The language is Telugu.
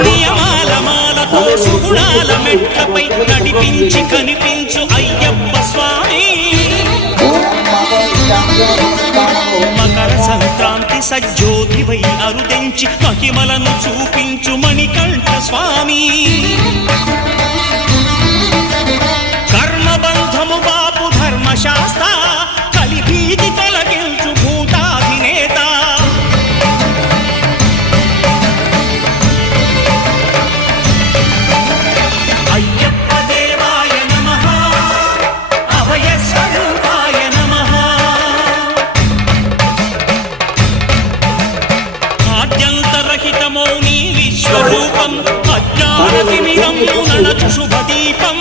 నియమాల మాలతో సుగుణాల మెట్లపై నడిపించి కనిపించు అయ్యప్ప స్వామి మకర సంక్రాంతి సజ్జోతివై అరుదెంచి మహిమలను చూపించు మణికంఠ స్వామి కర్మబంధము బాపు ధర్మశాస్త్ర కలిభీతి తొలగించు భూతాధినేత అయ్యప్ప దేవాయ నమః అభయ స్వరూపాయ నమః ఆద్యంతరహితమౌ నీ విశ్వరూపం అజ్ఞానతిమిరం నడచు శుభదీపం